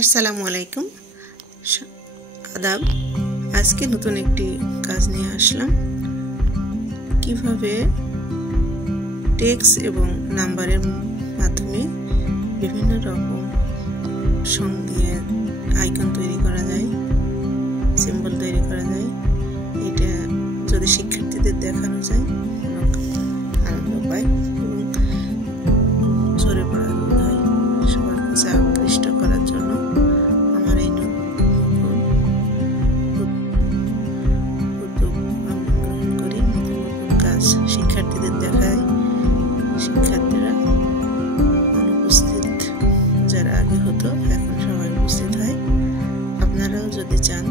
আসসালামু আলাইকুম, আদাব। আজকে নতুন একটি কাজ নিয়ে আসলাম। কিভাবে টেক্সট এবং নাম্বারের মাধ্যমে বিভিন্ন রকম সঙ্গে আইকন তৈরি করা যায়, সিম্বল তৈরি করা যায়। এটা যদি শিক্ষার্থীদের দেখানো যায় আনন্দ পায় এবং ঝরে পড়া দূর হয়। সবার কাছে আকৃষ্ট করার জন্য আমার এই উদ্যোগ আমি গ্রহণ করি। নতুন নতুন কাজ শিক্ষার্থীদের দেখায়। শিক্ষার্থীরা অনুপস্থিত যারা আগে হতো এখন সবাই উপস্থিত হয়। আপনারাও যদি চান